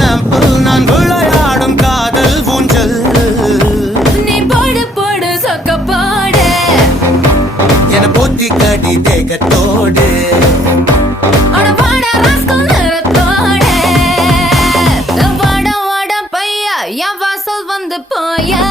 sample நான் விளையாடும் காதல் ஊஞ்சல் நீ போடு போடு சொக்க போடு என போத்தி கடி தேகத்தோடு அட வாடா ராஸ்கல் நிறத்தோடு வாட வாட பையா என் வாசல் வந்து போயா